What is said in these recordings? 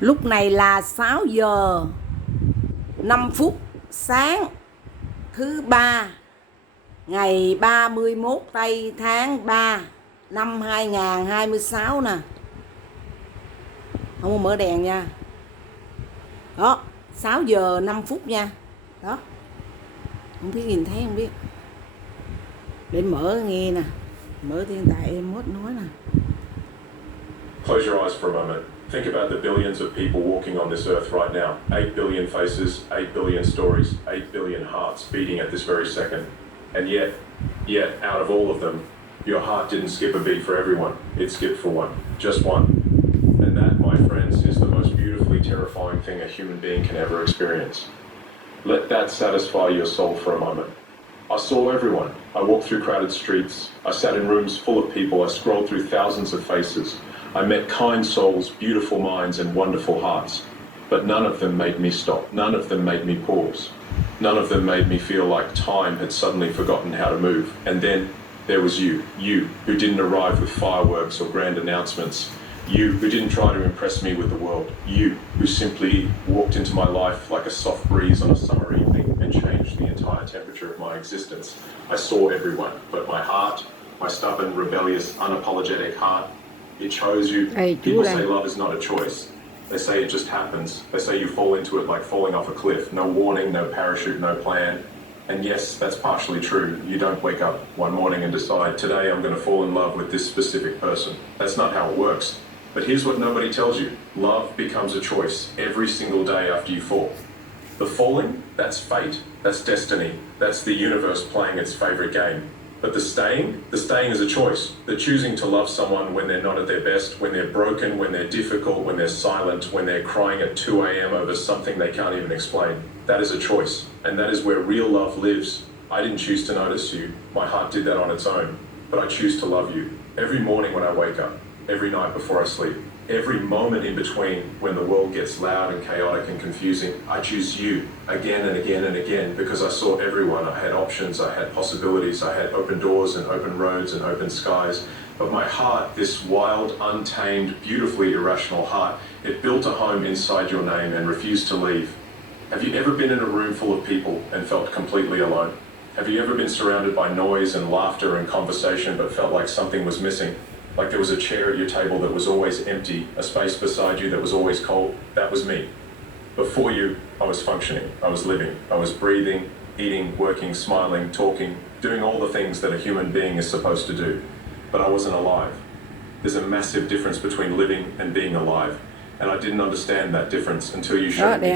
Lúc này là 6 giờ 5 phút sáng thứ ba ngày 31 tây tháng 3 năm 2026 nè. Không có mở đèn nha. Đó, 6 giờ 5 phút nha. Đó. Không biết nhìn thấy không biết. Để mở nghe nè. Mở thiên tại em mốt nói nè. Close your eyes for a moment. Think about the billions of people walking on this earth right now. 8 billion faces, 8 billion stories, 8 billion hearts beating at this very second. And yet, out of all of them, your heart didn't skip a beat for everyone. It skipped for one. Just one. And that, my friends, is the most beautifully terrifying thing a human being can ever experience. Let that satisfy your soul for a moment. I saw everyone. I walked through crowded streets. I sat in rooms full of people. I scrolled through thousands of faces. I met kind souls, beautiful minds, and wonderful hearts. But none of them made me stop. None of them made me pause. None of them made me feel like time had suddenly forgotten how to move. And then there was you who didn't arrive with fireworks or grand announcements. You who didn't try to impress me with the world. You who simply walked into my life like a soft breeze on a summer evening and changed the entire temperature of my existence. I saw everyone, but my heart, my stubborn, rebellious, unapologetic heart, it chose you. People say love is not a choice. They say it just happens. They say you fall into it like falling off a cliff. No warning, no parachute, no plan. And yes, that's partially true. You don't wake up one morning and decide, today I'm going to fall in love with this specific person. That's not how it works. But here's what nobody tells you. Love becomes a choice every single day after you fall. The falling, that's fate. That's destiny. That's the universe playing its favorite game. But the staying is a choice. The choosing to love someone when they're not at their best, when they're broken, when they're difficult, when they're silent, when they're crying at 2 a.m. over something they can't even explain. That is a choice. And that is where real love lives. I didn't choose to notice you. My heart did that on its own. But I choose to love you. Every morning when I wake up. Every night before I sleep. Every moment in between when the world gets loud and chaotic and confusing, I choose you again and again and again because I saw everyone. I had options, I had possibilities, I had open doors and open roads and open skies. But my heart, this wild, untamed, beautifully irrational heart, it built a home inside your name and refused to leave. Have you ever been in a room full of people and felt completely alone? Have you ever been surrounded by noise and laughter and conversation but felt like something was missing? Like there was a chair at your table that was always empty, a space beside you that was always cold. That was me. Before you, I was functioning, I was living, I was breathing, eating, working, smiling, talking, doing all the things that a human being is supposed to do. But I wasn't alive. There's a massive difference between living and being alive. And I didn't understand that difference until you showed me.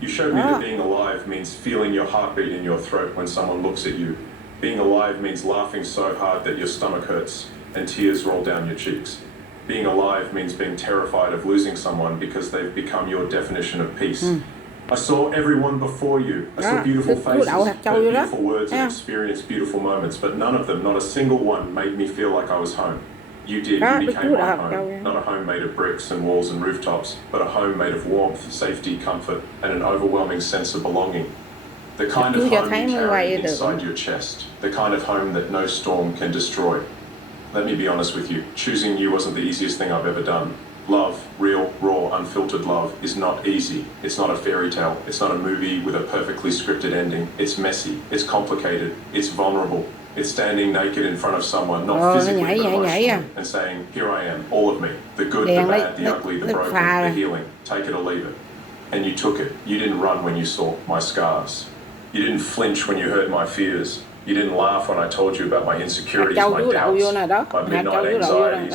You showed me that being alive means feeling your heartbeat in your throat when someone looks at you. Being alive means laughing so hard that your stomach hurts and tears roll down your cheeks. Being alive means being terrified of losing someone because they've become your definition of peace. I saw everyone before you. I saw beautiful faces, heard beautiful words and experienced beautiful moments, but none of them, not a single one, made me feel like I was home. You did. You became my home. Not a home made of bricks and walls and rooftops, but a home made of warmth, safety, comfort, and an overwhelming sense of belonging. The kind of home you carry inside your chest. The kind of home that no storm can destroy. Let me be honest with you, choosing you wasn't the easiest thing I've ever done. Love, real, raw, unfiltered love, is not easy. It's not a fairy tale. It's not a movie with a perfectly scripted ending. It's messy. It's complicated. It's vulnerable. It's standing naked in front of someone, not physically, but emotionally, and saying, here I am, all of me. The good, the bad, the ugly, the broken, the healing. Take it or leave it. And you took it. You didn't run when you saw my scars. You didn't flinch when you heard my fears. You didn't laugh when I told you about my insecurities, my doubts, my midnight anxieties.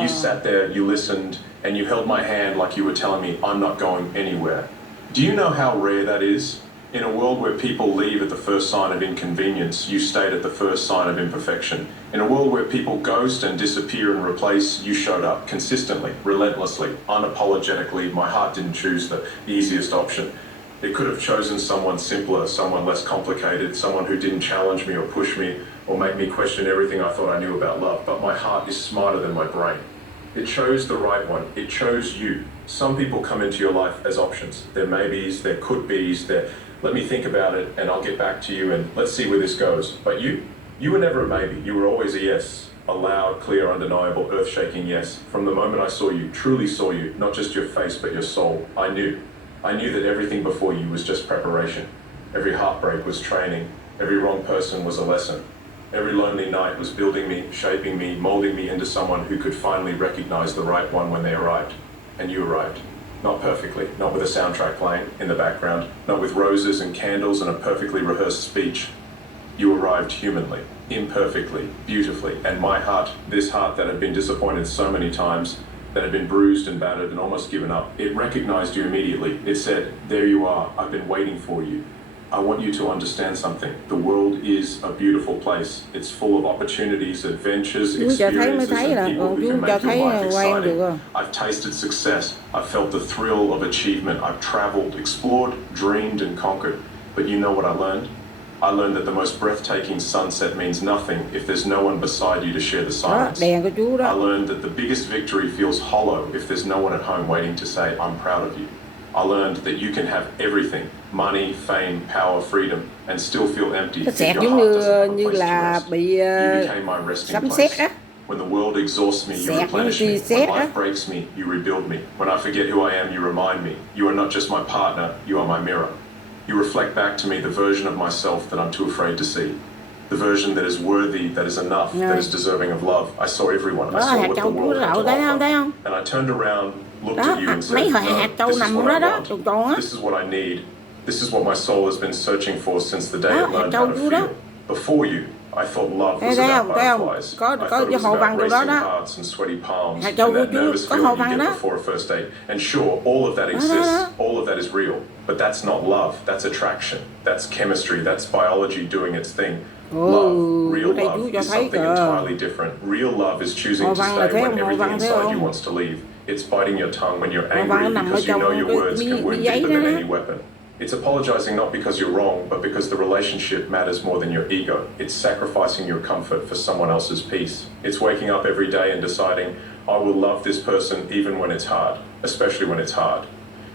You sat there, you listened, and you held my hand like you were telling me I'm not going anywhere. Do you know how rare that is? In a world where people leave at the first sign of inconvenience, you stayed at the first sign of imperfection. In a world where people ghost and disappear and replace, you showed up consistently, relentlessly, unapologetically. My heart didn't choose the easiest option. It could have chosen someone simpler, someone less complicated, someone who didn't challenge me or push me or make me question everything I thought I knew about love. But my heart is smarter than my brain. It chose the right one. It chose you. Some people come into your life as options. They're maybes, they're could be's, they're let me think about it and I'll get back to you and let's see where this goes. But you were never a maybe. You were always a yes. A loud, clear, undeniable, earth-shaking yes. From the moment I saw you, truly saw you, not just your face but your soul, I knew. I knew that everything before you was just preparation. Every heartbreak was training. Every wrong person was a lesson. Every lonely night was building me, shaping me, molding me into someone who could finally recognize the right one when they arrived. And you arrived. Not perfectly, not with a soundtrack playing in the background, not with roses and candles and a perfectly rehearsed speech. You arrived humanly, imperfectly, beautifully, and my heart, this heart that had been disappointed so many times, that had been bruised and battered and almost given up, it recognized you immediately. It said, there you are, I've been waiting for you. I want you to understand something. The world is a beautiful place. It's full of opportunities, adventures, experiences, and people who can make your life exciting. I've tasted success. I've felt the thrill of achievement. I've traveled, explored, dreamed, and conquered. But you know what I learned? I learned that the most breathtaking sunset means nothing if there's no one beside you to share the silence. I learned that the biggest victory feels hollow if there's no one at home waiting to say, I'm proud of you. I learned that you can have everything, money, fame, power, freedom, and still feel empty if your heart doesn't have a place to rest. You became my resting place. When the world exhausts me, you replenish me. When life breaks me, you rebuild me. When I forget who I am, you remind me. You are not just my partner, you are my mirror. You reflect back to me the version of myself that I'm too afraid to see. The version that is worthy, that is enough, that is deserving of love. I saw everyone. I saw what the world had to offer. And I turned around, looked at you and said, no, this is what I want. This is what I need. This is what my soul has been searching for since the day it learned how to feel. Before you, I thought love was about butterflies. I thought it was about racing hearts and sweaty palms and that nervous feeling you get before a first date. And sure, all of that exists, all of that is real. But that's not love, that's attraction, that's chemistry, that's biology doing its thing. Love, real love, is something entirely different. Real love is choosing to stay when everything inside you wants to leave. It's biting your tongue when you're angry because you know your words can wound deeper than any weapon. It's apologizing not because you're wrong, but because the relationship matters more than your ego. It's sacrificing your comfort for someone else's peace. It's waking up every day and deciding, I will love this person even when it's hard, especially when it's hard.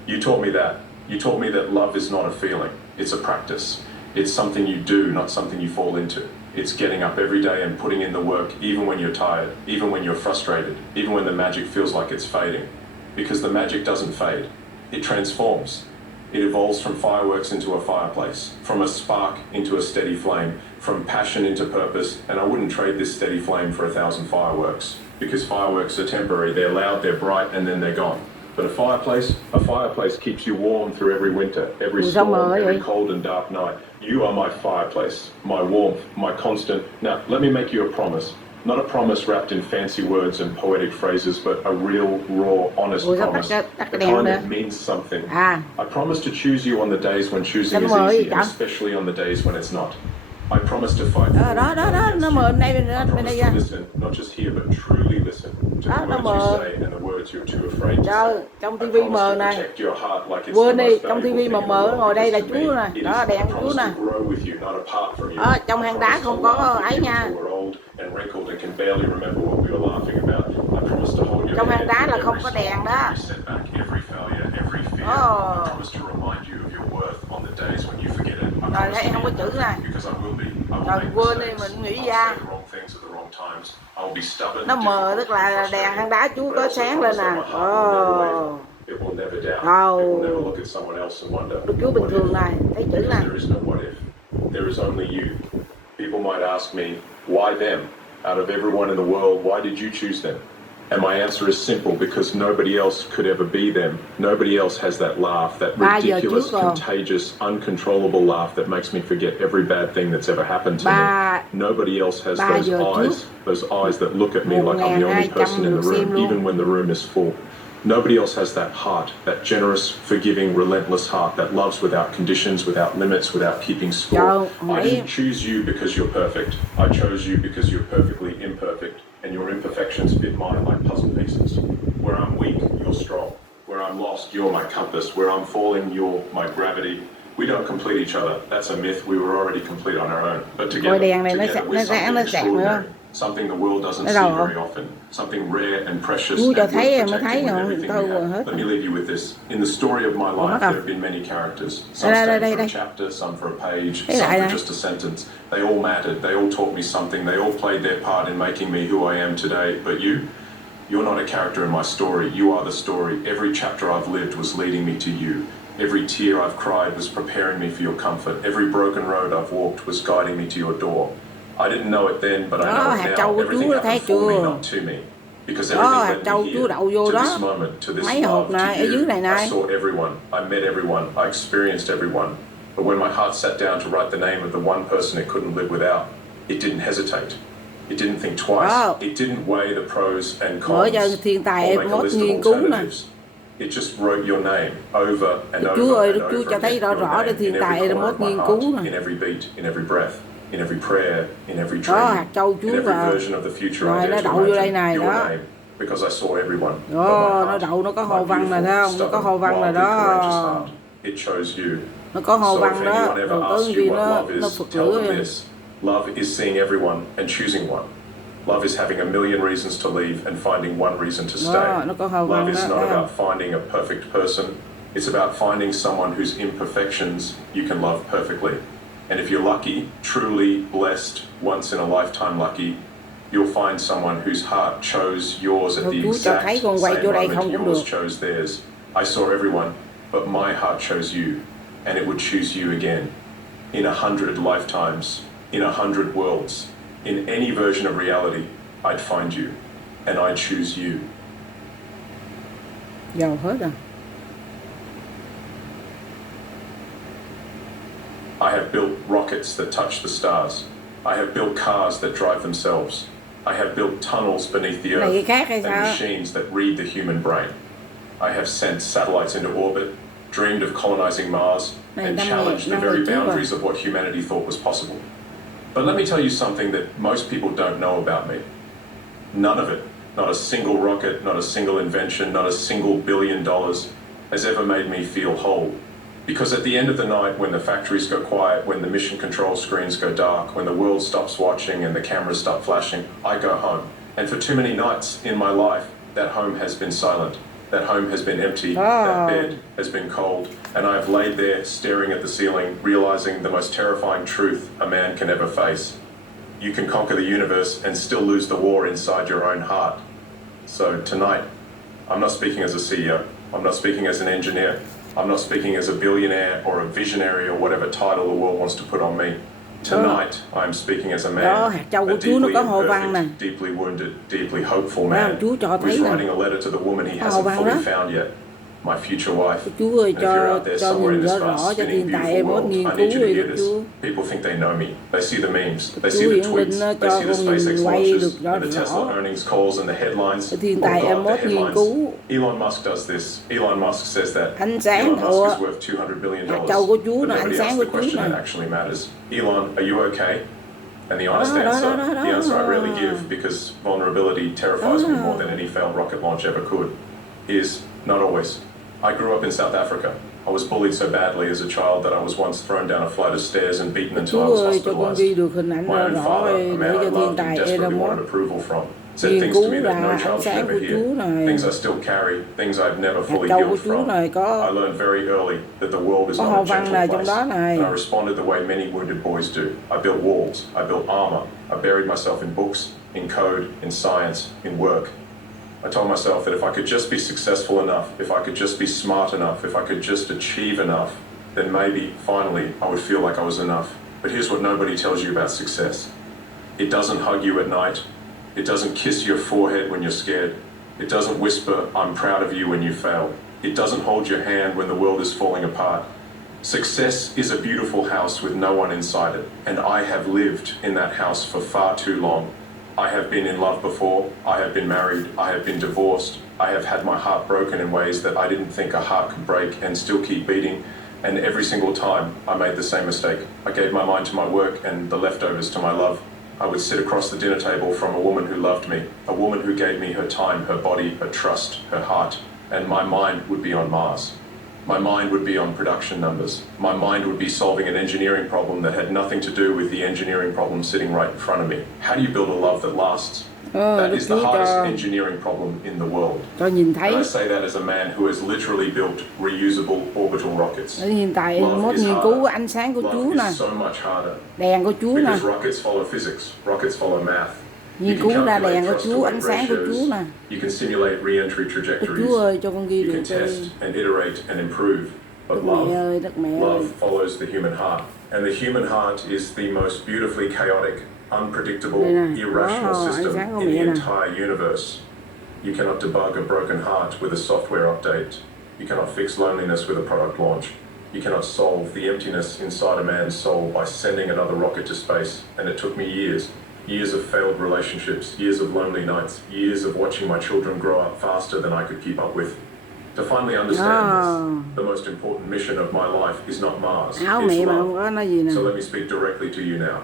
You taught me that. You taught me that love is not a feeling, it's a practice. It's something you do, not something you fall into. It's getting up every day and putting in the work, even when you're tired, even when you're frustrated, even when the magic feels like it's fading. Because the magic doesn't fade, it transforms. It evolves from fireworks into a fireplace, from a spark into a steady flame, from passion into purpose, and I wouldn't trade this steady flame for 1,000 fireworks. Because fireworks are temporary, they're loud, they're bright, and then they're gone. But a fireplace keeps you warm through every winter, every storm, every cold and dark night. You are my fireplace, my warmth, my constant. Now, let me make you a promise. Not a promise wrapped in fancy words and poetic phrases, but a real, raw, honest promise. The kind that means something. I promise to choose you on the days when choosing is easy, and especially on the days when it's not. I promise to fight for you. I promise to listen, not just hear, but truly listen to the words you say and the words you're too afraid to say. Trong I tivi promise mờ to này. protect your heart like it's Quên the đi, most trong valuable tivi thing mà in the mờ world. ngồi đây là Because to Chúa me, nè. it is Đó, đèn I Chúa promise nè. to grow with you, not apart from you. Trong hang đá I promise to không có laugh ấy with you nha. until we're old and wrinkled and can barely remember what we were laughing about. I promise to hold your Trong hang hand đá through là không every có storm, đèn đó. every setback, every failure, every fear. I promise to remind you of your worth on the days when you forget it. I Rồi promise thấy to không be có chữ này. because I will be. I will Rồi make quên đi mistakes. mình nghĩ I'll ra. say the wrong things at the wrong times. I will be stubborn, Nó mờ tức difficult, là and đèn hang frustrating. đá Chúa But có I also sáng lên promise that nè. my heart will never waver. It will never doubt. It will never look at someone else and wonder, Đức Chúa bình what thường if? này, thấy chữ Because này. there is no what if. There is only you. People might ask me, why them? Out of everyone in the world, why did you choose them? And my answer is simple, because nobody else could ever be them. Nobody else has that laugh, that ridiculous, contagious, uncontrollable laugh that makes me forget every bad thing that's ever happened to me. Nobody else has those eyes that look at me like I'm the only person in the room, even when the room is full. Nobody else has that heart, that generous, forgiving, relentless heart that loves without conditions, without limits, without keeping score. I didn't choose you because you're perfect. I chose you because you're perfectly imperfect, and your imperfections fit mine like puzzle pieces. Where I'm weak, you're strong. Where I'm lost, you're my compass. Where I'm falling, you're my gravity. We don't complete each other. That's a myth. We were already complete on our own. But together, we're something extraordinary. Something the world doesn't Ở see đâu very không? often. Something rare and precious Chú cho and thấy worth em mới thấy protecting with rồi, everything tôi we have. hết Let me rồi. leave you with this. In the story of my Ủa, life, mất there không? have been many characters. Some Đây, đây, stayed đây, for a đây. chapter, some for a page, Thấy some lại for nè. just a sentence. They all mattered. They all taught me something. They all played their part in making me who I am today. But you're not a character in my story. You are the story. Every chapter I've lived was leading me to you. Every tear I've cried was preparing me for your comfort. Every broken road I've walked was guiding me to your door. I didn't know it then, but I know Đó, it hạt now. châu của Everything chú đã thấy happened for me, chưa? not to me. Because Đó, everything hạt led châu me chú here, đậu vô to đó. this moment, to this Mấy love, hộp to này, ở dưới you. này I này. saw everyone. I met everyone. I experienced everyone. But when my heart sat down to write the name of the one person it couldn't live without, it didn't hesitate. It didn't think twice. Wow. It didn't weigh the pros and Mở cons cho thiên tài or em make a mốt list of nghiên cứu nè. alternatives. It just wrote your name over and Chú over ơi, and chú over cho thấy again. rõ Your rõ để name in thiên tài every em corner mốt of my nghiên heart, cứu nè. in every beat, in every breath, in every prayer, in every Đó, dream, hạt châu chú in every vào. version of the future I Rồi nó dare to đậu vô đây imagine. này Your đó. name, because I saw everyone. Đó, But my nó heart, đậu, nó có my hoa văn này thấy beautiful, không? Nó có stubborn, hoa văn này wildly courageous đó. heart. It chose you. Nó có hoa So if văn đó. anyone ever Rồi tới asks khi you what nó love is, phật tell lửa them em. this. Love is seeing everyone and choosing one. Love is having a million reasons to leave and finding one reason to stay. Đó, nó có hoa Love văn is đó, not thấy about không? finding a perfect person. It's about finding someone whose imperfections you can love perfectly. And if you're lucky, truly blessed, once in a lifetime lucky, you'll find someone whose heart chose yours at Thôi the chú cho exact thấy con quay same vô đây moment không cũng yours được. chose theirs. I saw everyone, but my heart chose you, and it would choose you again. In 100 lifetimes, in 100 worlds, in any version of reality, I'd find you, and I'd choose you. Giàu hết rồi. I have built rockets that touch the stars. I have built cars that drive themselves. I have built tunnels beneath the Này cái earth khác hay and sao? machines that read the human brain. I have sent satellites into orbit, dreamed of colonizing Mars, Này, and năm challenged the ngày very trước rồi. boundaries of what humanity thought was possible. But let me tell you something that most people don't know about me. None of it, not a single rocket, not a single invention, not a single $1 billion has ever made me feel whole. Because at the end of the night, when the factories go quiet, when the mission control screens go dark, when the world stops watching and the cameras stop flashing, I go home. And for too many nights in my life, that home has been silent. That home has been empty, that bed has been cold, and I have laid there staring at the ceiling, realizing the most terrifying truth a man can ever face. You can conquer the universe and still lose the war inside your own heart. So tonight, I'm not speaking as a CEO, I'm not speaking as an engineer, I'm not speaking as a billionaire or a visionary or whatever title the world wants to put on me. Tonight, I'm speaking as a man, Đó, hạt châu a của chú nó deeply có hoa văn nè. imperfect, deeply wounded, deeply hopeful Đó, man chú cho thấy who's nè. writing a letter to the woman he Có hoa hasn't văn fully đó. found yet, my future wife. Chú ơi, And if you're out there cho somewhere in nhìn this rõ rõ vast cho spinning thiên tài beautiful em mốt world, nghiên I need cứu you to đi hear được this. chú. People think they know me. They see the memes. They Chú see the Hiển Linh tweets. nó They cho see the con nhìn SpaceX quay launches được rõ and the Tesla rõ. earnings calls and the headlines. Thiên Oh tài em God, mốt the nghiên headlines. cứu. Elon Musk does this. Elon Musk says that. Ánh sáng Elon Musk của is worth $200 billion. hạt châu của chú But là ánh nobody sáng asks của the chú question này. that actually matters. Elon, are you okay? And the honest Đó, đó, answer, đó, đó, the answer I đó. rarely give because vulnerability terrifies me more than any failed rocket launch ever could, is not always. I grew up in South Africa. I was bullied so badly as a child that I was once thrown down a flight of stairs and beaten until I Chú was ơi, cho con ghi hospitalized. được hình ảnh My rõ own rõ father, a để man I cho thiên loved and tài em desperately mốt wanted approval from, said nghiên things to cứu me that ra no ánh child should sáng ever của hear, chú này. things I still carry, things I've never Hạt fully châu của healed chú from. này I có learned very early that the world is hoa not a văn gentle này trong place, đó này. and I responded the way many wounded boys do. I built walls, I built armor, I buried myself in books, in code, in science, in work. I told myself that if I could just be successful enough, if I could just be smart enough, if I could just achieve enough, then maybe, finally, I would feel like I was enough. But here's what nobody tells you about success. It doesn't hug you at night. It doesn't kiss your forehead when you're scared. It doesn't whisper, I'm proud of you when you fail. It doesn't hold your hand when the world is falling apart. Success is a beautiful house with no one inside it, and I have lived in that house for far too long. I have been in love before, I have been married, I have been divorced, I have had my heart broken in ways that I didn't think a heart could break and still keep beating, and every single time I made the same mistake. I gave my mind to my work and the leftovers to my love. I would sit across the dinner table from a woman who loved me, a woman who gave me her time, her body, her trust, her heart, and my mind would be on Mars. My mind would be on production numbers. My mind would be solving an engineering problem that had nothing to do with the engineering problem sitting right in front of me. How do you build a love that lasts? That is the hardest engineering problem in the world. Cho nhìn thấy. And I say that as a man who has literally built reusable orbital rockets. Hiện tại mốt nghiên cứu ánh sáng của Chúa nè, đèn của Chúa nè. Because rockets follow physics, rockets follow math. Nghiên cứu ra đèn của Chúa, ánh sáng của Chúa nè. You can simulate re-entry trajectories. Chúa ơi, cho con ghi You được can test and iterate and improve. But love follows the human heart. And the human heart is the most beautifully chaotic, unpredictable, irrational system in the entire universe. You cannot debug a broken heart with a software update. You cannot fix loneliness with a product launch. You cannot solve the emptiness inside a man's soul by sending another rocket to space. And it took me years of failed relationships, years of lonely nights, years of watching my children grow up faster than I could keep up with, to finally understand this. The most important mission of my life is not Mars, it's love. So let me speak directly to you now.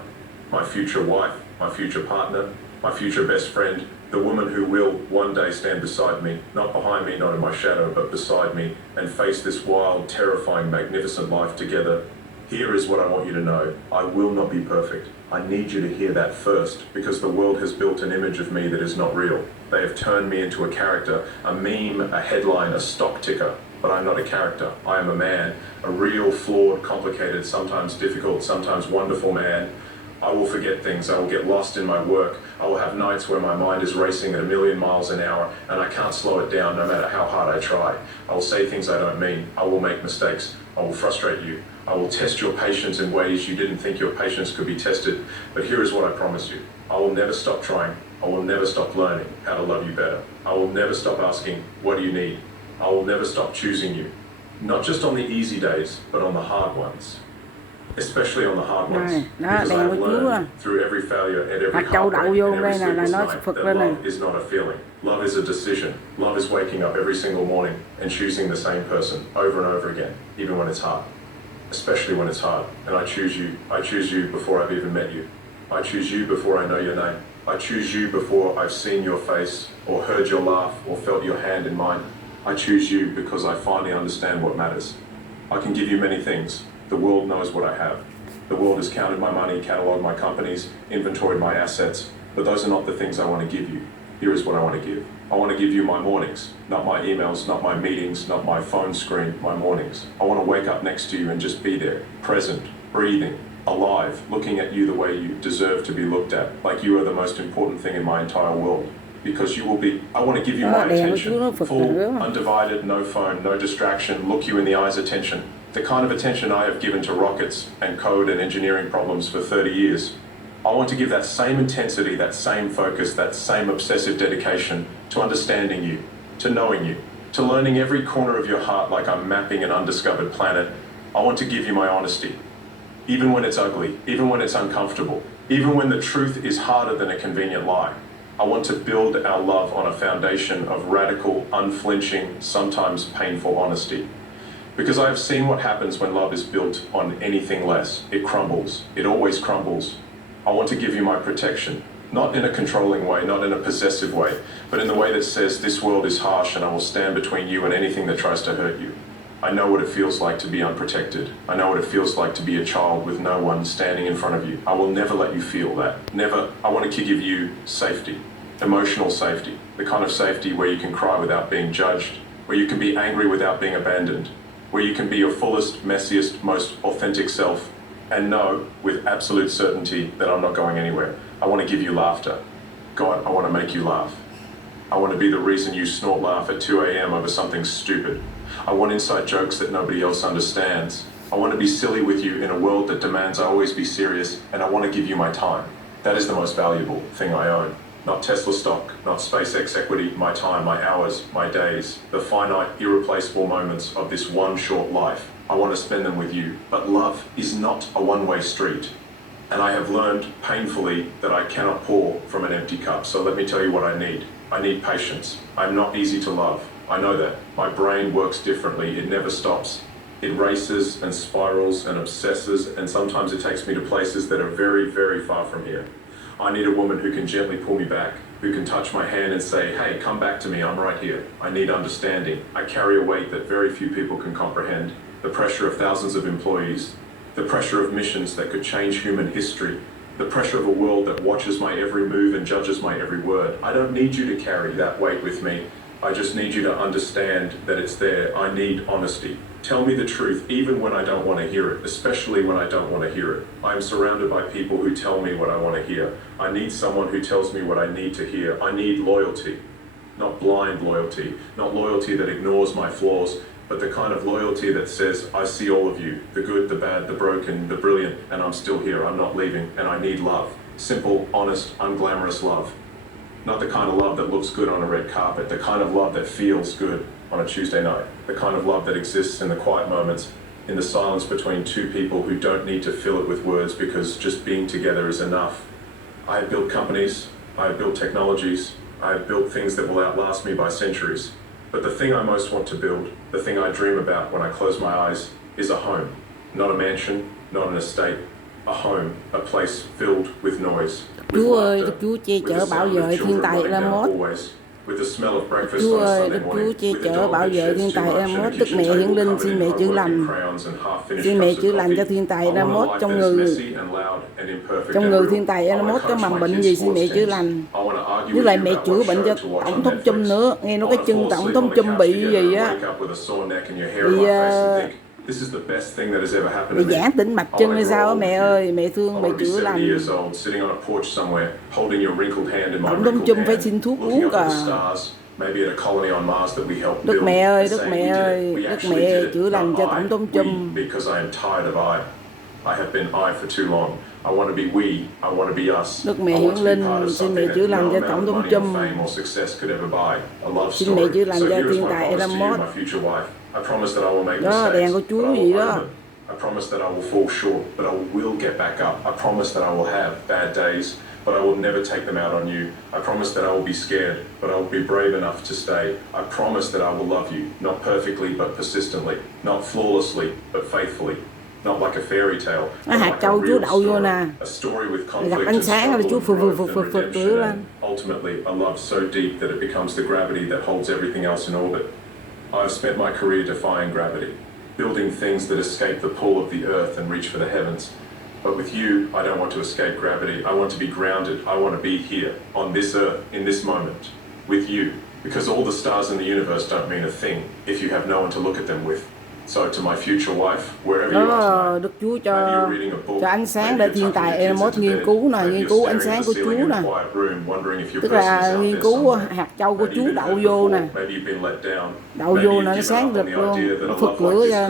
My future wife, my future partner, my future best friend, the woman who will one day stand beside me, not behind me, not in my shadow, but beside me, and face this wild, terrifying, magnificent life together. Here is what I want you to know. I will not be perfect. I need you to hear that first, because the world has built an image of me that is not real. They have turned me into a character, a meme, a headline, a stock ticker. But I'm not a character. I am a man, a real, flawed, complicated, sometimes difficult, sometimes wonderful man. I will forget things. I will get lost in my work. I will have nights where my mind is racing at a million miles an hour and I can't slow it down no matter how hard I try. I will say things I don't mean. I will make mistakes. I will frustrate you. I will test your patience in ways you didn't think your patience could be tested. But here is what I promise you. I will never stop trying. I will never stop learning how to love you better. I will never stop asking, what do you need? I will never stop choosing you. Not just on the easy days, but on the hard ones. Especially on the hard ones. Because I have learned through every failure and every heartbreak and every sleepless night that love is not a feeling. Love is a decision. Love is waking up every single morning and choosing the same person over and over again, even when it's hard. Especially when it's hard. And I choose you. I choose you before I've even met you. I choose you before I know your name. I choose you before I've seen your face or heard your laugh or felt your hand in mine. I choose you because I finally understand what matters. I can give you many things. The world knows what I have. The world has counted my money, catalogued my companies, inventoried my assets, but those are not the things I want to give you. Here is what I want to give. I want to give you my mornings, not my emails, not my meetings, not my phone screen, my mornings. I want to wake up next to you and just be there, present, breathing, alive, looking at you the way you deserve to be looked at, like you are the most important thing in my entire world. Because you will be, I want to give you my attention, full, undivided, no phone, no distraction, look you in the eyes attention. The kind of attention I have given to rockets and code and engineering problems for 30 years. I want to give that same intensity, that same focus, that same obsessive dedication to understanding you, to knowing you, to learning every corner of your heart like I'm mapping an undiscovered planet. I want to give you my honesty, even when it's ugly, even when it's uncomfortable, even when the truth is harder than a convenient lie. I want to build our love on a foundation of radical, unflinching, sometimes painful honesty. Because I have seen what happens when love is built on anything less. It crumbles. It always crumbles. I want to give you my protection, not in a controlling way, not in a possessive way, but in the way that says this world is harsh and I will stand between you and anything that tries to hurt you. I know what it feels like to be unprotected. I know what it feels like to be a child with no one standing in front of you. I will never let you feel that. Never. I want to give you safety, emotional safety, the kind of safety where you can cry without being judged, where you can be angry without being abandoned, where you can be your fullest, messiest, most authentic self and know with absolute certainty that I'm not going anywhere. I want to give you laughter. God, I want to make you laugh. I want to be the reason you snort laugh at 2 a.m. over something stupid. I want inside jokes that nobody else understands. I want to be silly with you in a world that demands I always be serious, and I want to give you my time. That is the most valuable thing I own. Not Tesla stock, not SpaceX equity, my time, my hours, my days, the finite, irreplaceable moments of this one short life. I want to spend them with you, but love is not a one-way street. And I have learned painfully that I cannot pour from an empty cup, so let me tell you what I need. I need patience. I'm not easy to love. I know that. My brain works differently. It never stops. It races and spirals and obsesses, and sometimes it takes me to places that are very, very far from here. I need a woman who can gently pull me back, who can touch my hand and say, hey, come back to me, I'm right here. I need understanding. I carry a weight that very few people can comprehend. The pressure of thousands of employees, the pressure of missions that could change human history, the pressure of a world that watches my every move and judges my every word. I don't need you to carry that weight with me. I just need you to understand that it's there. I need honesty. Tell me the truth even when I don't want to hear it, especially when I don't want to hear it. I'm surrounded by people who tell me what I want to hear. I need someone who tells me what I need to hear. I need loyalty, not blind loyalty, not loyalty that ignores my flaws, but the kind of loyalty that says, I see all of you, the good, the bad, the broken, the brilliant, and I'm still here, I'm not leaving, and I need love. Simple, honest, unglamorous love. Not the kind of love that looks good on a red carpet, the kind of love that feels good on a Tuesday night, the kind of love that exists in the quiet moments, in the silence between two people who don't need to fill it with words because just being together is enough. I have built companies, I have built technologies, I have built things that will outlast me by centuries. But the thing I most want to build, the thing I dream about when I close my eyes, is a home. Not a mansion, not an estate. A home, a place filled with noise. Chúa ơi, Đức Chúa che chở bảo vệ thiên tài Elamos. Chúa ơi, Đức Chúa che chở bảo vệ thiên tài Elamos, tức mẹ hiển linh, xin mẹ chữa lành. Xin mẹ chữa lành cho thiên tài Elamos trong người thiên tài Elamos có mầm bệnh gì xin mẹ chữa lành. Với lại mẹ chữa bệnh cho tổng thống Trump nữa. Nghe nói cái chân tổng thống Trump bị gì á. Bị giãn tĩnh mạch chân hay sao á mẹ ơi, mẹ thương mẹ chữa lành. Tổng thống Trump phải xin thuốc uống cả. Đức mẹ ơi, Đức mẹ ơi, Đức mẹ chữa lành cho tổng thống Trump. Đức mẹ hiển linh, xin mẹ chữa lành cho tổng thống Trump. Xin mẹ chữa lành cho thiên tài Elamos. Đó, đèn của Chúa gì đó. I promise that I will fall short, but I will get back up. I promise that I will have bad days, but I will never take them out on you. I promise that I will be scared, but I will be brave enough to stay. I promise that I will love you, not perfectly, but persistently, not flawlessly, but faithfully. Not like a fairy tale, but like a real story. A story with conflict and struggle and ultimately a love so deep that it becomes the gravity that holds everything else in orbit. I've spent my career defying gravity, building things that escape the pull of the earth and reach for the heavens. But with you, I don't want to escape gravity. I want to be grounded. I want to be here, on this earth, in this moment, with you. Because all the stars in the universe don't mean a thing if you have no one to look at them with. So to my future wife, wherever you are tonight, Đức Chúa cho ánh sáng để thiên tài Elamos nghiên cứu nè, nghiên cứu ánh sáng của Chúa nè. Tức là nghiên cứu hạt châu của Chúa đậu vô nè. Đậu vô nè, nó sáng rực luôn, nó phật lửa cho.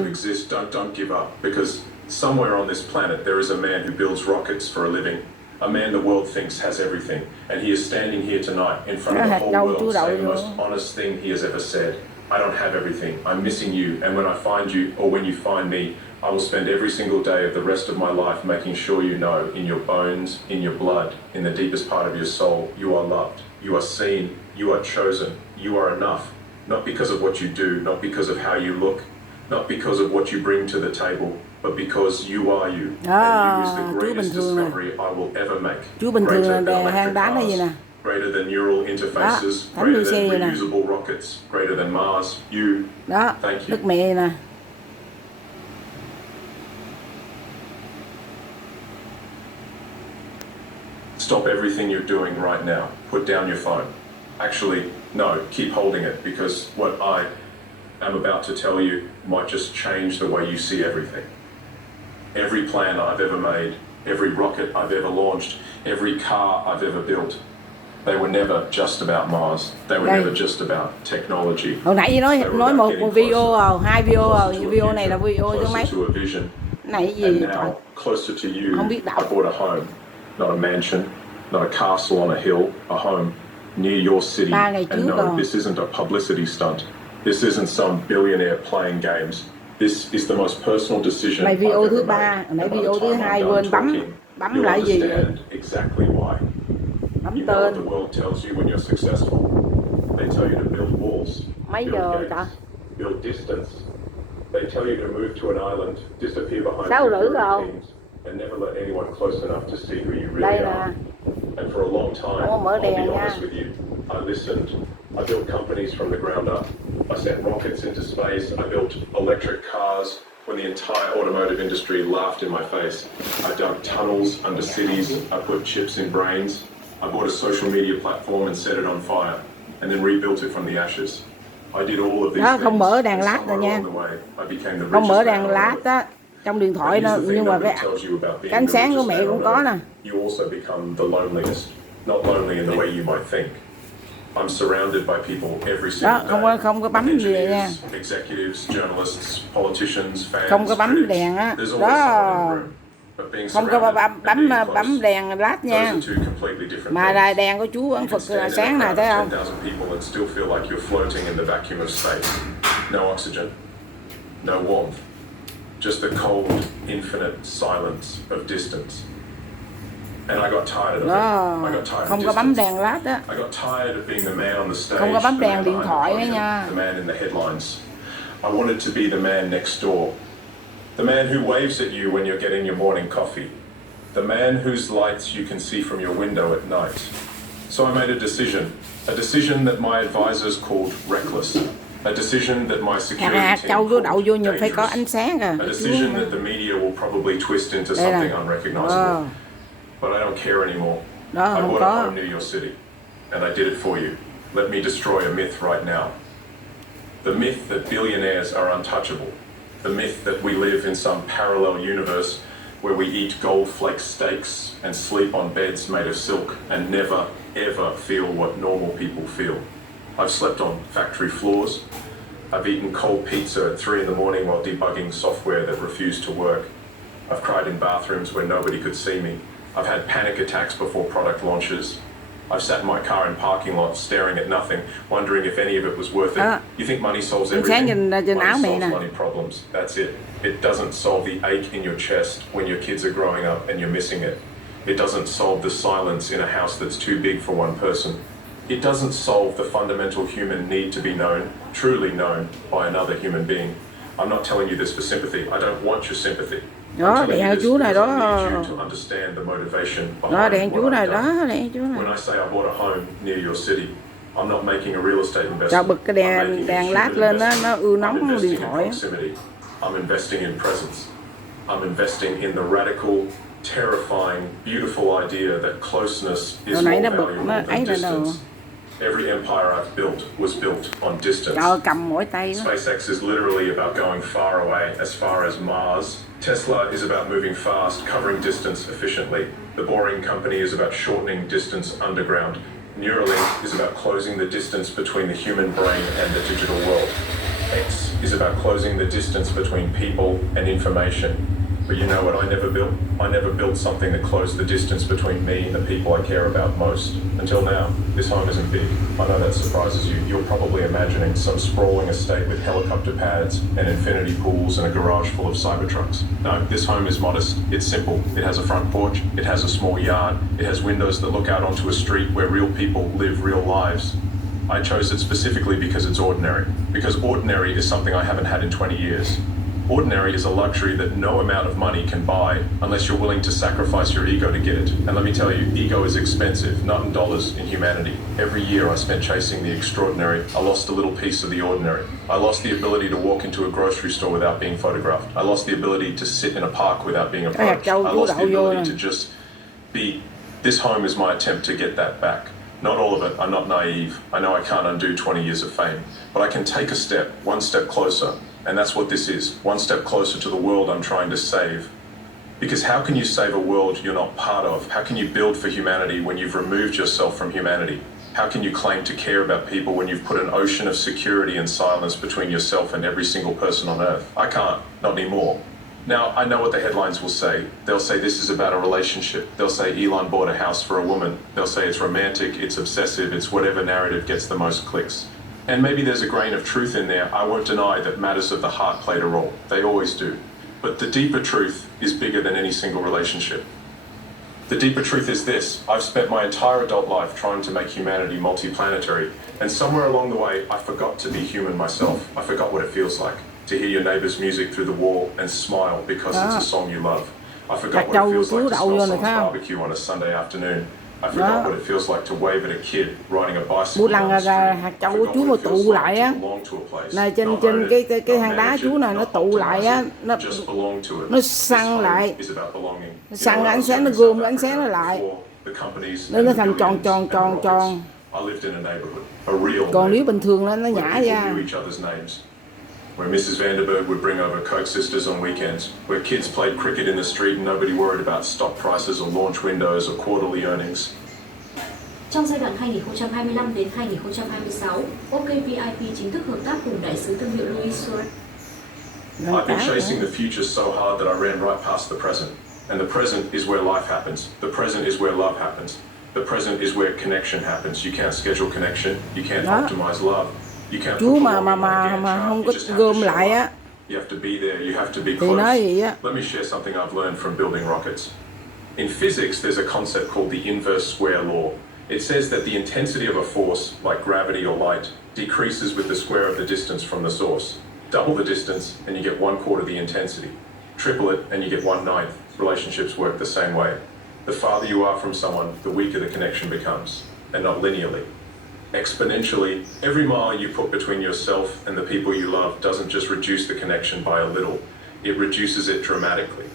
Don't give up, because somewhere on this planet there is a man who builds rockets for a living. A man the world thinks has everything, and he is standing here tonight in front of the whole world saying the most honest thing he has ever said. I don't have everything. I'm missing you, and when I find you, or when you find me, I will spend every single day of the rest of my life making sure you know, in your bones, in your blood, in the deepest part of your soul, you are loved, you are seen, you are chosen, you are enough. Not because of what you do, not because of how you look, not because of what you bring to the table, but because you are you, and you is the greatest discovery I will ever make. Chúa bình thường là đè hang đá này gì nè. Greater than neural interfaces, greater than reusable rockets, greater than Mars, you. Đó, thank you. Đức mẹ nè. Stop everything you're doing right now. Put down your phone. Actually, no, keep holding it, because what I am about to tell you might just change the way you see everything. Every plan I've ever made, every rocket I've ever launched, every car I've ever built, they were never just about Mars. They were never just about technology. Hồi nãy nói một video rồi, hai video rồi, video này là video cho mấy. Này gì? Closer to you, không biết đọc. I bought a home, not a mansion, not a castle on a hill, a home near your city. And no, this isn't a publicity stunt. This isn't some billionaire playing games. This is the most personal decision. Này video thứ ba, nãy video thứ hai quên bấm lại gì vậy? Exactly why. You know what the world tells you when you're successful. They tell you to build walls, build gates, build distance. They tell you to move to an island, disappear behind security teams, and never let anyone close enough to see who you Đây really nè, are. And for a long time, không có mở I'll be đèn nha. honest with you, I listened. I built companies from the ground up. I sent rockets into space. I built electric cars when the entire automotive industry laughed in my face. I dug tunnels under cities. I put chips in brains. I bought a social media platform and set it on fire, and then rebuilt it from the ashes. I did all of these đó, things. không mở đèn And led somewhere rồi nha. along the way, I became the Không mở richest đèn man on led earth. đó trong điện thoại But nó, here's the thing nhưng mà nobody cái tells you about being ánh the sáng của richest mẹ man cũng on có earth. nè. You also become the loneliest. Not lonely in the way you might think. I'm surrounded by people every single Đó, day. không có bấm gì nha. Engineers, executives, journalists, politicians, fans, Không có bấm critics. đèn á. There's always Đó, someone in the room. But being không có surrounded and bấm being close, bấm đèn led those nha. are two completely different Mà things. đài đèn của chú Ấn You Phật can stand in sáng a này crowd thấy of không? 10,000 people and still feel like you're floating in the vacuum of space. No oxygen, no warmth, just the cold, infinite silence of distance. And I got tired of Đó, it. I got tired không of có bấm distance. đèn led á. I got tired of being the man on the stage, Không có bấm the đèn man điện behind thoại the ấy podium, nha. the man in the headlines. I wanted to be the man next door. The man who waves at you when you're getting your morning coffee. The man whose lights you can see from your window at night. So I made a decision that my advisors called reckless. A decision that my security team Châu vô đậu vô nhưng phải có dangerous. ánh sáng à. A decision that the media will probably twist into Đây something nè. unrecognizable. But I don't care anymore. Đó, I không bought a có. home near your city, and I did it for you. Let me destroy a myth right now. The myth that billionaires are untouchable. The myth that we live in some parallel universe where we eat gold flake steaks and sleep on beds made of silk and never, ever feel what normal people feel. I've slept on factory floors. I've eaten cold pizza at 3 in the morning while debugging software that refused to work. I've cried in bathrooms where nobody could see me. I've had panic attacks before product launches. I've sat in my car in parking lots staring at nothing, wondering if any of it was worth it. You think money solves Ánh sáng everything? trên áo Money mẹ solves nè. money problems. That's it. It doesn't solve the ache in your chest when your kids are growing up and you're missing it. It doesn't solve the silence in a house that's too big for one person. It doesn't solve the fundamental human need to be known, truly known, by another human being. I'm not telling you this for sympathy. I don't want your sympathy. Đó, I'm telling đèn you của this chú này because I đó. need you to understand the motivation Đó, behind đèn what chú này I've đó, done. đèn chú này. When I say I bought a home near your city, I'm not making a real estate investment. Cho bật cái I'm making a đèn human led lên đó, investment. nó ưa I'm nóng investing điện in thoại á. proximity. I'm investing in presence. I'm investing in the radical, terrifying, beautiful idea that closeness is Hồi more nãy nó bật, valuable nó than ấy lên đâu. distance. Every empire I've built was built on distance. Trời, cầm mỗi tay đó. SpaceX is literally about going far away, as far as Mars. Tesla is about moving fast, covering distance efficiently. The Boring Company is about shortening distance underground. Neuralink is about closing the distance between the human brain and the digital world. X is about closing the distance between people and information. But you know what I never built? I never built something that closed the distance between me and the people I care about most. Until now, this home isn't big. I know that surprises you. You're probably imagining some sprawling estate with helicopter pads and infinity pools and a garage full of Cybertrucks. No, this home is modest. It's simple. It has a front porch. It has a small yard. It has windows that look out onto a street where real people live real lives. I chose it specifically because it's ordinary. Because ordinary is something I haven't had in 20 years. Ordinary is a luxury that no amount of money can buy unless you're willing to sacrifice your ego to get it. And let me tell you, ego is expensive, not in dollars, in humanity. Every year I spent chasing the extraordinary. I lost a little piece of the ordinary. I lost the ability to walk into a grocery store without being photographed. I lost the ability to sit in a park without being approached. I lost the ability to just be. This home is my attempt to get that back. Not all of it. I'm not naive. I know I can't undo 20 years of fame. But I can take a step, one step closer. And that's what this is. One step closer to the world I'm trying to save. Because how can you save a world you're not part of? How can you build for humanity when you've removed yourself from humanity? How can you claim to care about people when you've put an ocean of security and silence between yourself and every single person on earth? I can't. Not anymore. Now, I know what the headlines will say. They'll say this is about a relationship. They'll say Elon bought a house for a woman. They'll say it's romantic, it's obsessive, it's whatever narrative gets the most clicks. And maybe there's a grain of truth in there. I won't deny that matters of the heart played a role. They always do. But the deeper truth is bigger than any single relationship. The deeper truth is this. I've spent my entire adult life trying to make humanity multiplanetary. And somewhere along the way, I forgot to be human myself. I forgot what it feels like to hear your neighbor's music through the wall and smile because it's a song you love. I forgot Hạt what it châu feels chú like to đậu smell vô này someone's thấy không? barbecue on a Sunday afternoon. I forgot Đó. what it feels like to wave at a kid riding a Bữa bicycle lần down the street. hạt I châu của forgot chú what mà it feels tụ like lại to á, belong to a place. là trên Not trên own it, cái not hang đá manage chú it, này nó not tụ lại optimize á, it, nó just belong to it. nó This săn home lại, is about belonging. nó You know, săn when I ánh was sáng, young nó in gom South cái ánh sáng nó Africa, lại, before the companies nên nó and the thành tròn billions tròn and tròn rockets, tròn. I lived in a neighborhood, a real Còn nếu neighborhood, bình thường nó where nhả people ra. knew each other's names. Where Mrs. Vanderberg would bring over Coke Sisters on weekends, where kids played cricket in the street and nobody worried about stock prices or launch windows or quarterly earnings. Trong giai đoạn 2025 đến 2026, OK VIP chính thức hợp tác cùng đại sứ thương hiệu Louis Suarez. I've been chasing the future so hard that I ran right past the present. And the present is where life happens. The present is where love happens. The present is where connection happens. You can't schedule connection. You can't Đó. optimize love. You can't Chú put mà belonging on a Gantt mà chart. không You có just have gom to show lại á, up. You have to be there. You have to be thì nói close. gì á. Let me share something I've learned from building rockets. In physics, there's a concept called the inverse square law. It says that the intensity of a force, like gravity or light, decreases with the square of the distance from the source. Double the distance, and you get 1/4 the intensity. Triple it, and you get 1/9. Relationships work the same way. The farther you are from someone, the weaker the connection becomes, and not linearly. Exponentially, every mile you put between yourself and the people you love doesn't just reduce the connection by a little, it reduces it dramatically.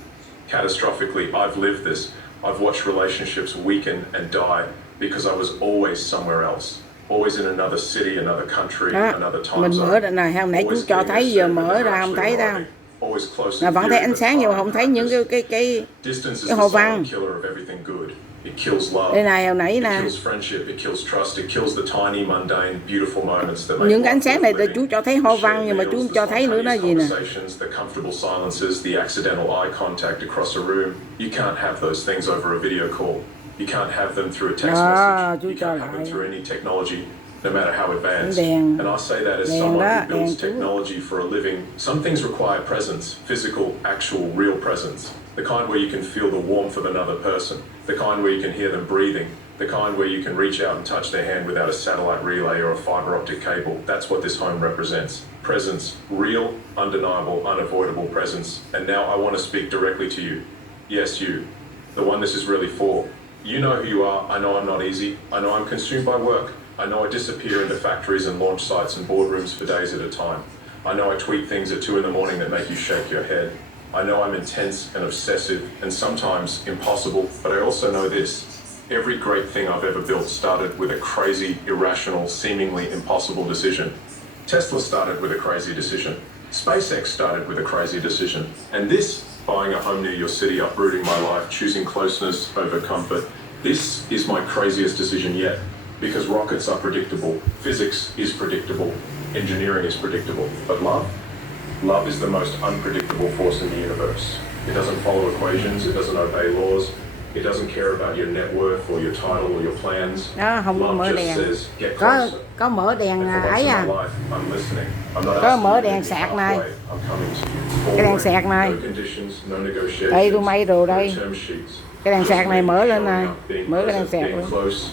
Catastrophically, I've lived this. I've watched relationships weaken and die because I was always somewhere else. Always in another city, another country, Đó, another time mình mở zone. này hôm nãy chú Always cho getting thấy there giờ sooner mở than ra they're không actually thấy đâu. arriving. Always close Là in vẫn thấy theory, ánh but sáng nhưng mà far không in thấy những practice. cái Distance is cái the hồ silent văn. killer of everything good. It kills love. Đây này hồi nãy It nè, kills friendship. It kills trust. It kills the tiny, mundane, beautiful moments that make những cái ánh life sáng worth này living. chú cho thấy The hoa shared văn nhưng mà chú meals, không the cho thấy nữa là spontaneous gì nè. conversations, the comfortable silences, the accidental eye contact across a room. You can't have those things over a video call. You can't have them through a text Đó, message. chú You cho can't have them lại. through any technology, no matter how advanced. Đèn. And I say that as Đèn someone đó, who builds đèn chú. technology for a living. Some things require presence, physical, actual, real presence. The kind where you can feel the warmth of another person. The kind where you can hear them breathing. The kind where you can reach out and touch their hand without a satellite relay or a fiber optic cable. That's what this home represents. Presence, real, undeniable, unavoidable presence. And now I want to speak directly to you. Yes, you. The one this is really for. You know who you are. I know I'm not easy. I know I'm consumed by work. I know I disappear into factories and launch sites and boardrooms for days at a time. I know I tweet things at 2 in the morning that make you shake your head. I know I'm intense and obsessive and sometimes impossible, but I also know this. Every great thing I've ever built started with a crazy, irrational, seemingly impossible decision. Tesla started with a crazy decision. SpaceX started with a crazy decision. And this, buying a home near your city, uprooting my life, choosing closeness over comfort, this is my craziest decision yet. Because rockets are predictable, physics is predictable, engineering is predictable, but love is the most unpredictable force in the universe. It doesn't follow equations, it doesn't obey laws, it doesn't care about your net worth or your title or your plans. Đó, không có mở Love just đèn. says, get Có closer. mở đèn And for once ấy in à. my life, I'm listening. I'm not Có asking mở you to đèn meet me sạc này. halfway. I'm coming to you. Cái đèn Forward. sạc này. No conditions, no negotiations. Đây, tôi may đồ đây. No term sheets. Cái đèn Just sạc này me mở lên showing này. up, being Mở cái đèn present, sạc being lên. close.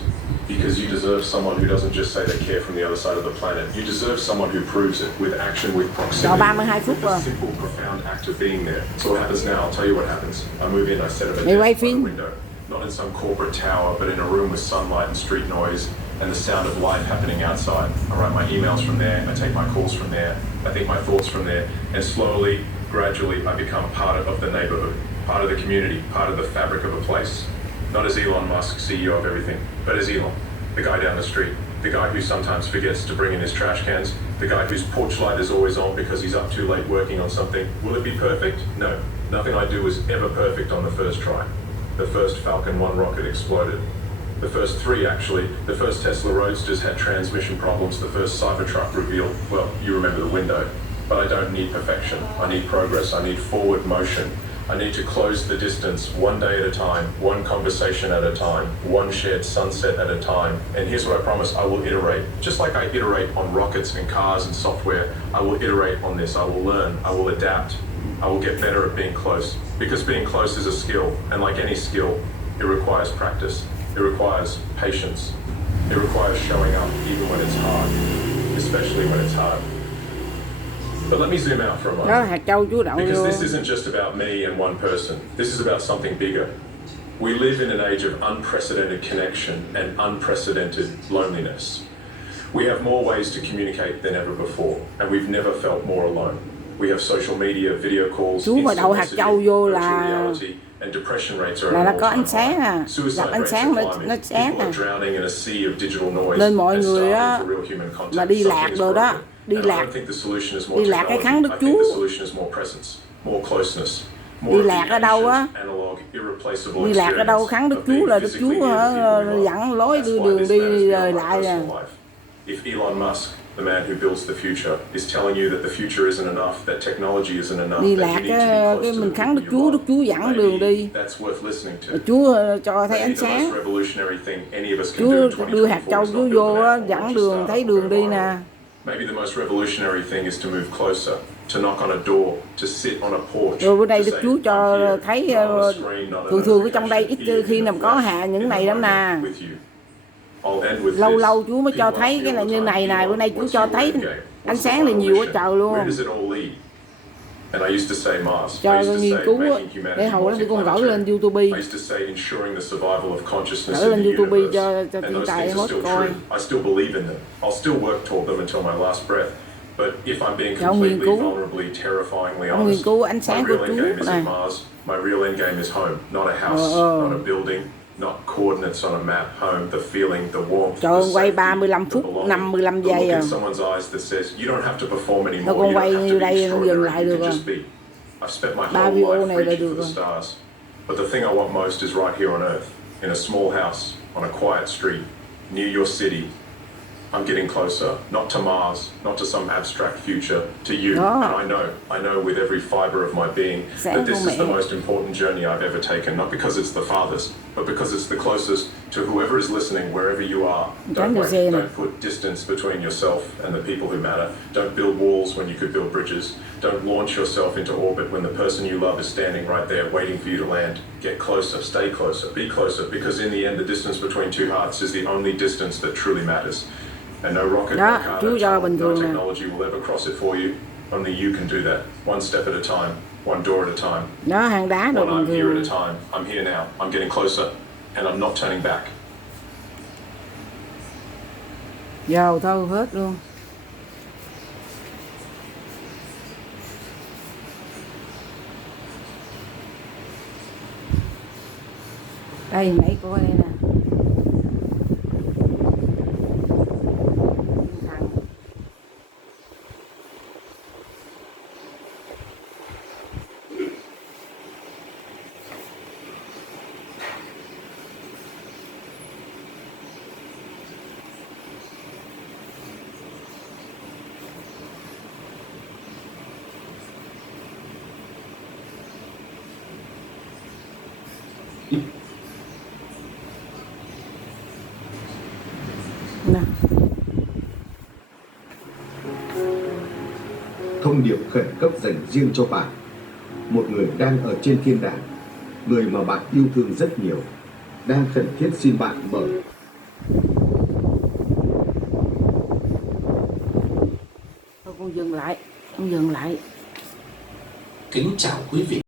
Because you deserve someone who doesn't just say they care from the other side of the planet. You deserve someone who proves it with action, with Cho proximity. 32 phút With rồi. a simple, profound act of being there. So what happens now? I'll tell you what happens. I move in, I set up a Mày quay desk by the phim. window. Not in some corporate tower, but in a room with sunlight and street noise and the sound of life happening outside. I write my emails from there, I take my calls from there, I think my thoughts from there, and slowly, gradually, I become part of the neighborhood, part of the community, part of the fabric of a place. Not as Elon Musk, CEO of everything, but as Elon, the guy down the street, the guy who sometimes forgets to bring in his trash cans, the guy whose porch light is always on because he's up too late working on something. Will it be perfect? No. Nothing I do is ever perfect on the first try. The first Falcon 1 rocket exploded. The first 3, actually. The first Tesla Roadsters had transmission problems. The first Cybertruck revealed, well, you remember the window. But I don't need perfection. I need progress. I need forward motion. I need to close the distance one day at a time, one conversation at a time, one shared sunset at a time. And here's what I promise, I will iterate. Just like I iterate on rockets and cars and software, I will iterate on this. I will learn. I will adapt. I will get better at being close. Because being close is a skill. And like any skill, it requires practice. It requires patience. It requires showing up even when it's hard. Especially when it's hard. But let me zoom out for a Đó, moment. hạt châu Chúa đậu Because vô. this isn't just about me and one person. This is about something bigger. We live in an age of unprecedented connection and unprecedented loneliness. We have more ways to communicate than ever before, and we've never felt more alone. We have social media, video calls, Chú mà đậu instant hạt châu messaging, vô virtual là reality, and depression rates are nó at an có ánh all-time sáng à. high. Suicide Gặp ánh rates are sáng nó climbing. sáng People à. are drowning in a sea of digital noise Nên mọi and người á, starving for real human contact. mà đi lạc Something is rồi đó, broken. đi And I lạc, don't think the solution is more đi lạc cái technology. khăn Đức I think Chúa. the solution is more presence, more closeness. Đi lạc ở đâu á? Đi lạc ở đâu khắn Đức Chúa là Đức Chúa dẫn lối đưa đường đi rời lại à. If Elon Musk, the man who builds the future, is telling you that the future isn't enough, that technology isn't enough, Đi that lạc you need to be cái close mình to khắn Đức Chúa dẫn đường đi. that's worth listening to. Chúa cho thấy ánh sáng. Chúa đưa hạt châu Chúa vô á, dẫn đường, thấy đường đi nè. Maybe the most revolutionary thing is to move closer, to knock on a door, to sit on a porch. Rồi bữa đây Đức Chúa cho thấy thường ở trong đây ít khi nào có những này lắm nè. Lâu lâu Chúa mới cho thấy cái là như này nè, bữa nay Chúa cho thấy ánh sáng này nhiều quá trời luôn. Cho nghiên cứu để hầu lắm con gửi lên YouTube. Gửi lên YouTube cho thiên tài hết coi. Cho ông nghiên cứu. Ông nghiên cứu ánh sáng của Chúa này. Not coordinates on a map, home, the feeling, the warmth. Cho quay 35 phút, 55 giây à. Nó con quay như đây nó dừng lại được rồi. 3 video này là được rồi. But the thing I want most is right here on Earth, in a small house, on a quiet street, near your city. I'm getting closer, not to Mars, not to some abstract future, to you. And I know with every fiber of my being that this is the most important journey I've ever taken, not because it's the farthest, but because it's the closest to whoever is listening, wherever you are. Don't put distance between yourself and the people who matter. Don't build walls when you could build bridges. Don't launch yourself into orbit when the person you love is standing right there waiting for you to land. Get closer, stay closer, be closer, because in the end, the distance between two hearts is the only distance that truly matters. And no rocket, đó, no Chúa cho bình no thường nè. technology will ever cross it for you. Only you can do that. One step at a time, one door at a time. Đó, hang đá đồ One bình I'm here thường. at a time. I'm here now. I'm getting closer, and I'm not turning back. Dầu thâu hết luôn. Đây mấy cô đây nè. Nè. Thông điệp khẩn cấp dành riêng cho bạn, một người đang ở trên thiên đàng, người mà bạn yêu thương rất nhiều, đang khẩn thiết xin bạn mở. Thôi con dừng lại, con dừng lại. Kính chào quý vị.